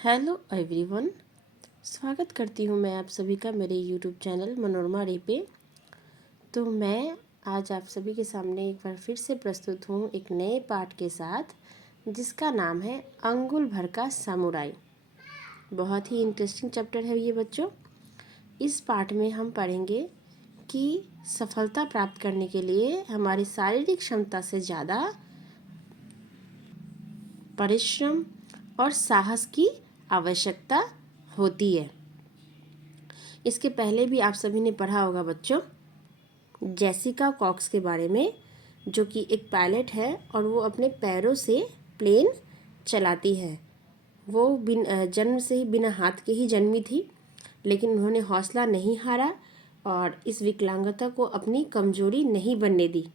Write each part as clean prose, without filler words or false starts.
Hello everyone, स्वागत करती हूँ मैं आप सभी का मेरे यूट्यूब चैनल मनोरमा रे पे। तो मैं आज आप सभी के सामने एक बार फिर से प्रस्तुत हूँ एक नए पाठ के साथ, जिसका नाम है अंगुल भर का सामुराई। बहुत ही इंटरेस्टिंग चैप्टर है ये बच्चों। इस पाठ में हम पढ़ेंगे कि सफलता प्राप्त करने के लिए हमारी शारीरिक क्षमता से ज़्यादा परिश्रम और साहस की आवश्यकता होती है। इसके पहले भी आप सभी ने पढ़ा होगा बच्चों, जेसिका कॉक्स के बारे में, जो कि एक पायलट है और वो अपने पैरों से प्लेन चलाती है। वो जन्म से ही बिना हाथ के ही जन्मी थी, लेकिन उन्होंने हौसला नहीं हारा और इस विकलांगता को अपनी कमजोरी नहीं बनने दी।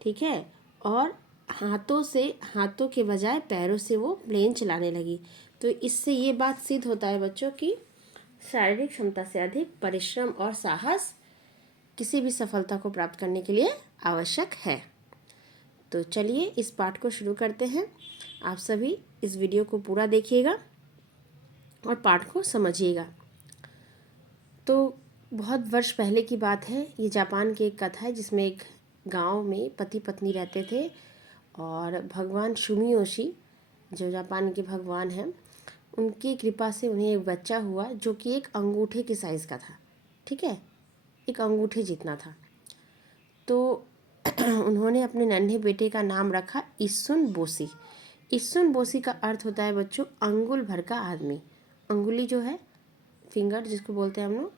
ठीक है। और हाथों के बजाय पैरों से वो प्लेन चलाने लगी। तो इससे ये बात सिद्ध होता है बच्चों की शारीरिक क्षमता से अधिक परिश्रम और साहस किसी भी सफलता को प्राप्त करने के लिए आवश्यक है। तो चलिए इस पाठ को शुरू करते हैं। आप सभी इस वीडियो को पूरा देखिएगा और पाठ को समझिएगा। तो बहुत वर्ष पहले की बात है। ये जापान की एक कथा है, जिसमें एक गांव में पति पत्नी रहते थे और भगवान सुमियोशी, जो जापान के भगवान हैं, उनकी कृपा से उन्हें एक बच्चा हुआ जो कि एक अंगूठे के साइज़ का था। ठीक है, एक अंगूठे जितना था। तो उन्होंने अपने नन्हे बेटे का नाम रखा इस्सुन बोसी। इस्सुन बोसी का अर्थ होता है बच्चों अंगुल भर का आदमी। अंगुली जो है, फिंगर जिसको बोलते हैं हम लोग,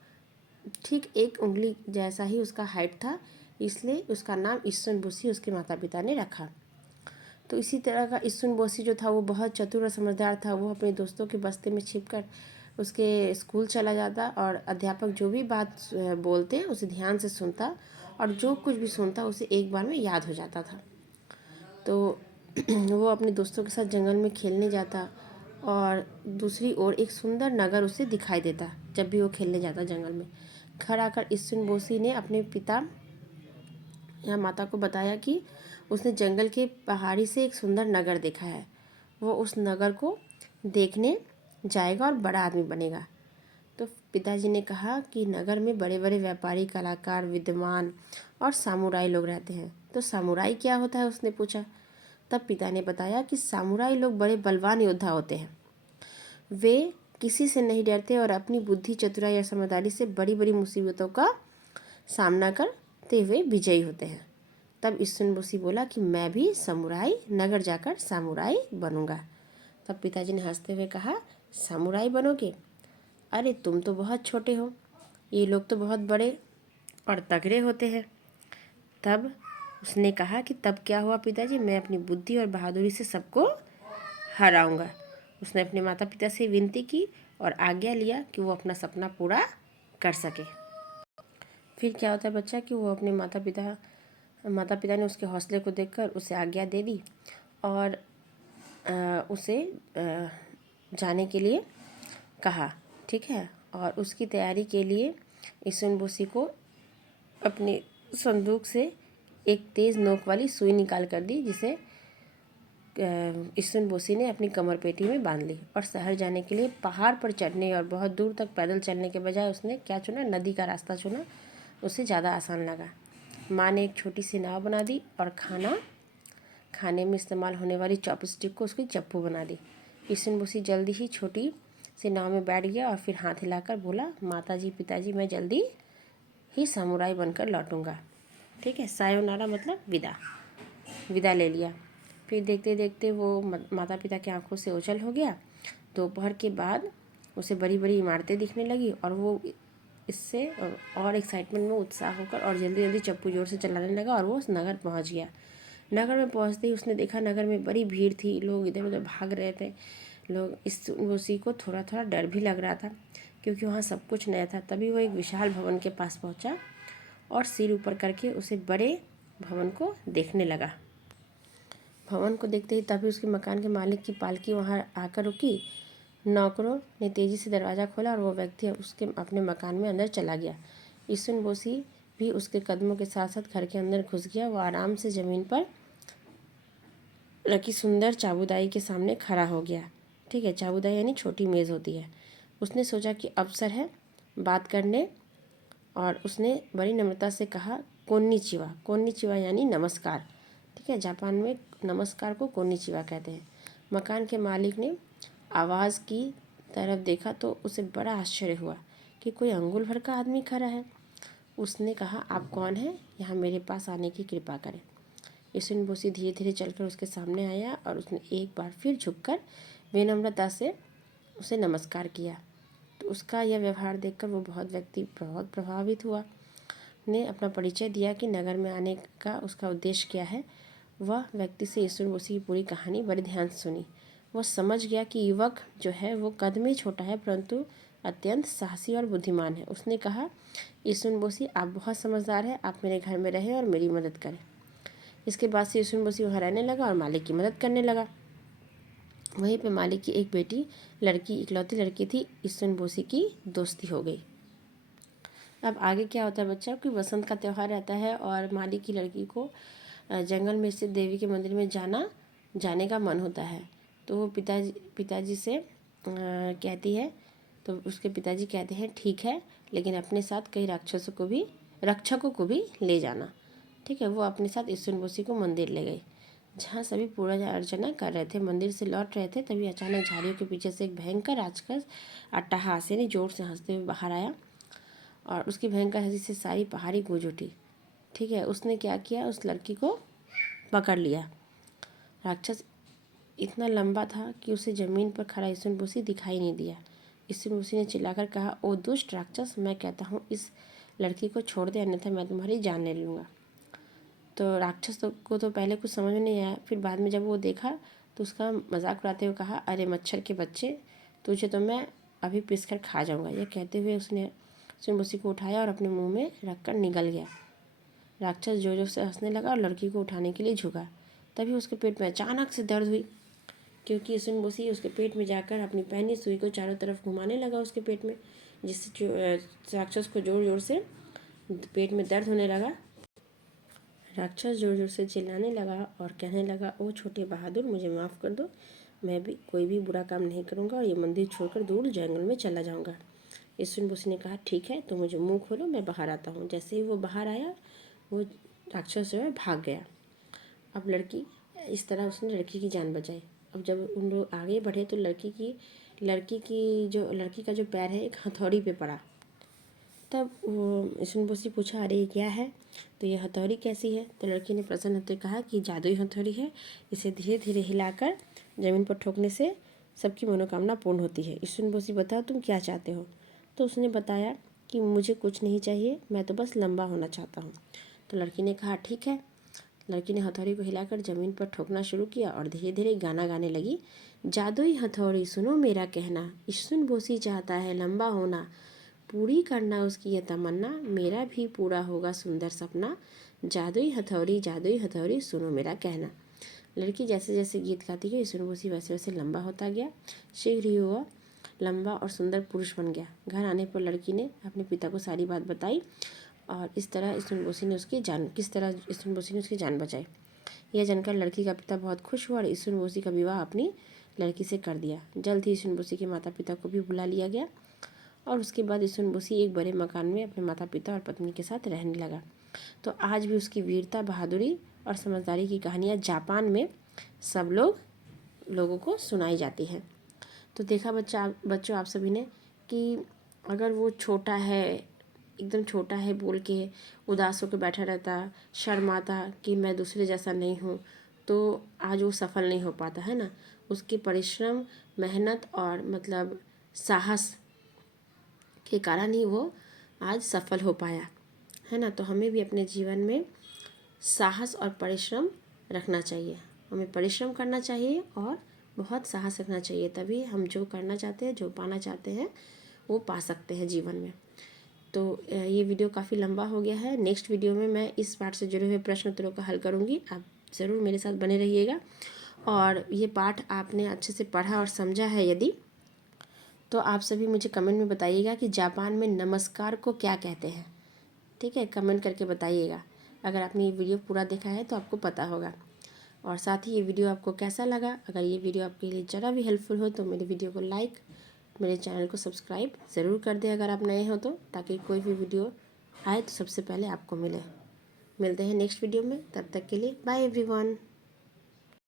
ठीक एक उंगली जैसा ही उसका हाइट था, इसलिए उसका नाम इस्सुन बोसी उसके माता पिता ने रखा। तो इसी तरह का इस्सुन बोसी जो था वो बहुत चतुर और समझदार था। वो अपने दोस्तों के बस्ते में छिपकर उसके स्कूल चला जाता और अध्यापक जो भी बात बोलते उसे ध्यान से सुनता और जो कुछ भी सुनता उसे एक बार में याद हो जाता था। तो वो अपने दोस्तों के साथ जंगल में खेलने जाता और दूसरी ओर एक सुंदर नगर उसे दिखाई देता जब भी वो खेलने जाता जंगल में। घर आकर इस्सुन बोसी ने अपने पिता या माता को बताया कि उसने जंगल के पहाड़ी से एक सुंदर नगर देखा है। वो उस नगर को देखने जाएगा और बड़ा आदमी बनेगा। तो पिताजी ने कहा कि नगर में बड़े बड़े व्यापारी, कलाकार, विद्वान और सामुराई लोग रहते हैं। तो सामुराई क्या होता है, उसने पूछा। तब पिता ने बताया कि सामुराई लोग बड़े बलवान योद्धा होते हैं। वे किसी से नहीं डरते और अपनी बुद्धि, चतुराई और समझदारी से बड़ी बड़ी मुसीबतों का सामना करते हुए विजयी होते हैं। तब इस्सुन बोसी बोला कि मैं भी समुराई नगर जाकर सामुराई बनूंगा। तब पिताजी ने हंसते हुए कहा, सामुराई बनोगे? अरे तुम तो बहुत छोटे हो, ये लोग तो बहुत बड़े और तगड़े होते हैं। तब उसने कहा कि तब क्या हुआ पिताजी, मैं अपनी बुद्धि और बहादुरी से सबको हराऊंगा। उसने अपने माता पिता से विनती की और आज्ञा लिया कि वो अपना सपना पूरा कर सके। फिर क्या होता है बच्चा कि वो अपने माता पिता ने उसके हौसले को देखकर उसे आज्ञा दे दी और उसे जाने के लिए कहा। ठीक है। और उसकी तैयारी के लिए इस्सुन बोसी को अपने संदूक से एक तेज़ नोक वाली सुई निकाल कर दी, जिसे इस्सुन बोसी ने अपनी कमर पेटी में बांध ली और शहर जाने के लिए पहाड़ पर चढ़ने और बहुत दूर तक पैदल चलने के बजाय उसने क्या चुना, नदी का रास्ता चुना। उसे ज़्यादा आसान लगा। माँ ने एक छोटी सी नाव बना दी और खाने में इस्तेमाल होने वाली चॉपस्टिक को उसकी चप्पू बना दी। इस्सुन बोसी जल्दी ही छोटी सी नाव में बैठ गया और फिर हाथ हिलाकर बोला, माताजी पिताजी, मैं जल्दी ही समुराई बनकर लौटूंगा। ठीक है। सायोनारा मतलब विदा ले लिया। फिर देखते देखते वो माता पिता की आंखों से ओझल हो गया। दोपहर के बाद उसे बड़ी बड़ी इमारतें दिखने लगी और वो इससे और एक्साइटमेंट में उत्साह होकर और जल्दी जल्दी चप्पू जोर से चलाने लगा और वो उस नगर पहुंच गया। नगर में पहुंचते ही उसने देखा नगर में बड़ी भीड़ थी, लोग इधर उधर भाग रहे थे। लोग उसी को थोड़ा थोड़ा डर भी लग रहा था क्योंकि वहाँ सब कुछ नया था। तभी वो एक विशाल भवन के पास पहुँचा और सिर ऊपर करके उसे बड़े भवन को देखने लगा। भवन को देखते ही तभी उसके मकान के मालिक की पालकी वहाँ आकर रुकी। नौकरों ने तेज़ी से दरवाज़ा खोला और वो व्यक्ति उसके अपने मकान में अंदर चला गया। इस्सुन बोसी भी उसके कदमों के साथ साथ घर के अंदर घुस गया। वो आराम से ज़मीन पर रखी सुंदर चाबुदाई के सामने खड़ा हो गया। ठीक है, चाबुदा यानी छोटी मेज़ होती है। उसने सोचा कि अवसर है बात करने, और उसने बड़ी नम्रता से कहा कोन्निचिवा। कोन्निचिवा यानी नमस्कार। ठीक है, जापान में नमस्कार को कोन्निचिवा कहते हैं। मकान के मालिक ने आवाज़ की तरफ देखा तो उसे बड़ा आश्चर्य हुआ कि कोई अंगुल भर का आदमी खड़ा है। उसने कहा, आप कौन हैं? यहाँ मेरे पास आने की कृपा करें। इशुनबोशी धीरे धीरे चलकर उसके सामने आया और उसने एक बार फिर झुककर विनम्रता से उसे नमस्कार किया। तो उसका यह व्यवहार देखकर वो बहुत प्रभावित हुआ। ने अपना परिचय दिया कि नगर में आने का उसका उद्देश्य क्या है। वह व्यक्ति से इशुनबोशी की पूरी कहानी बड़े ध्यान से सुनी। वह समझ गया कि युवक जो है वो कद में छोटा है, परंतु अत्यंत साहसी और बुद्धिमान है। उसने कहा, इशुनबोशी आप बहुत समझदार हैं, आप मेरे घर में रहें और मेरी मदद करें। इसके बाद से इशुनबोशी वहाँ रहने लगा और मालिक की मदद करने लगा। वहीं पे मालिक की एक बेटी इकलौती लड़की थी। इशुनबोशी की दोस्ती हो गई। अब आगे क्या होता है बच्चा, कि बसंत का त्यौहार रहता है और मालिक की लड़की को जंगल में स्थित देवी के मंदिर में जाने का मन होता है। तो वो पिताजी से कहती है, तो उसके पिताजी कहते हैं ठीक है, लेकिन अपने साथ कई रक्षकों को भी ले जाना। ठीक है, वो अपने साथ इशुनबोशी को मंदिर ले गई, जहाँ सभी पूजा अर्चना कर रहे थे। मंदिर से लौट रहे थे, तभी अचानक झाड़ियों के पीछे से एक भयंकर राक्षस अट्टहास यानी जोर से हंसते हुए बाहर आया, और उसकी भयंकर हंसी से सारी पहाड़ी गूंज उठी। ठीक है, उसने क्या किया, उस लड़की को पकड़ लिया। राक्षस इतना लंबा था कि उसे ज़मीन पर खड़ा इशुनबोशी दिखाई नहीं दिया। इशुनबोशी ने चिल्लाकर कहा, ओ दुष्ट राक्षस, मैं कहता हूँ इस लड़की को छोड़ दे, अन्यथा मैं तुम्हारी जान ले लूँगा। तो राक्षस को तो पहले कुछ समझ में नहीं आया, फिर बाद में जब वो देखा तो उसका मजाक उड़ाते हुए कहा, अरे मच्छर के बच्चे, तुझे तो मैं अभी पीस कर खा जाऊँगा। यह कहते हुए उसने इशुनबोशी को उठाया और अपने मुंह में रखकर निगल गया। राक्षस जोर जोर से हंसने लगा और लड़की को उठाने के लिए झुका। तभी उसके पेट में अचानक से दर्द हुई, क्योंकि इशुनबोशी उसके पेट में जाकर अपनी पहनी सुई को चारों तरफ घुमाने लगा उसके पेट में, जिससे राक्षस को जोर जोर से पेट में दर्द होने लगा। राक्षस जोर जोर से चिल्लाने लगा और कहने लगा, ओ छोटे बहादुर, मुझे माफ़ कर दो, मैं भी कोई भी बुरा काम नहीं करूँगा और ये मंदिर छोड़कर दूर जंगल में चला जाऊँगा। इशुनबोशी ने कहा, ठीक है, तो मुझे मुंह खोलो, मैं बाहर आता हूँ। जैसे ही वो बाहर आया, वो राक्षस जो है भाग गया। अब इस तरह उसने लड़की की जान बचाई। अब जब उन लोग आगे बढ़े तो लड़की का जो पैर है एक हथौड़ी पे पड़ा। तब वो इशुनबोशी पूछा, अरे ये क्या है, तो ये हथौड़ी कैसी है? तो लड़की ने प्रसन्न होते कहा कि जादुई हथौड़ी है, इसे धीरे धीरे हिलाकर ज़मीन पर ठोकने से सबकी मनोकामना पूर्ण होती है। इशुनबोशी, बताओ तुम क्या चाहते हो? तो उसने बताया कि मुझे कुछ नहीं चाहिए, मैं तो बस लंबा होना चाहता हूँ। तो लड़की ने कहा, ठीक है। लड़की ने हथौड़ी को हिलाकर ज़मीन पर ठोकना शुरू किया और धीरे धीरे गाना गाने लगी, जादुई हथौड़ी सुनो मेरा कहना, इशुनबोशी चाहता है लंबा होना, पूरी करना उसकी ये तमन्ना, मेरा भी पूरा होगा सुंदर सपना, जादुई हथौड़ी सुनो मेरा कहना। लड़की जैसे जैसे गीत गाती गई, इशुनबोशी वैसे वैसे लंबा होता गया। शीघ्र ही वह लंबा और सुंदर पुरुष बन गया। घर आने पर लड़की ने अपने पिता को सारी बात बताई और किस तरह इशुनबोशी ने उसकी जान बचाई। यह जानकर लड़की का पिता बहुत खुश हुआ और इशुनबोशी का विवाह अपनी लड़की से कर दिया। जल्द ही इशुनबोशी के माता पिता को भी बुला लिया गया और उसके बाद इशुनबोशी एक बड़े मकान में अपने माता पिता और पत्नी के साथ रहने लगा। तो आज भी उसकी वीरता, बहादुरी और समझदारी की कहानियाँ जापान में सब लोगों को सुनाई जाती हैं। तो देखा बच्चों आप सभी ने कि अगर वो छोटा है, एकदम छोटा है बोल के उदास होकर बैठा रहता, शर्माता कि मैं दूसरे जैसा नहीं हूँ, तो आज वो सफल नहीं हो पाता है ना। उसके परिश्रम, मेहनत और मतलब साहस के कारण ही वो आज सफल हो पाया है ना। तो हमें भी अपने जीवन में साहस और परिश्रम रखना चाहिए। हमें परिश्रम करना चाहिए और बहुत साहस रखना चाहिए, तभी हम जो करना चाहते हैं, जो पाना चाहते हैं, वो पा सकते हैं जीवन में। तो ये वीडियो काफ़ी लंबा हो गया है। नेक्स्ट वीडियो में मैं इस पाठ से जुड़े हुए प्रश्न उत्तरों का हल करूँगी। आप ज़रूर मेरे साथ बने रहिएगा। और ये पाठ आपने अच्छे से पढ़ा और समझा है यदि, तो आप सभी मुझे कमेंट में बताइएगा कि जापान में नमस्कार को क्या कहते हैं। ठीक है, कमेंट करके बताइएगा। अगर आपने ये वीडियो पूरा देखा है तो आपको पता होगा। और साथ ही ये वीडियो आपको कैसा लगा, अगर ये वीडियो आपके लिए ज़रा भी हेल्पफुल हो तो मेरे वीडियो को लाइक, मेरे चैनल को सब्सक्राइब ज़रूर कर दें अगर आप नए हो तो, ताकि कोई भी वीडियो आए तो सबसे पहले आपको मिले। मिलते हैं नेक्स्ट वीडियो में, तब तक के लिए बाय एवरीवन।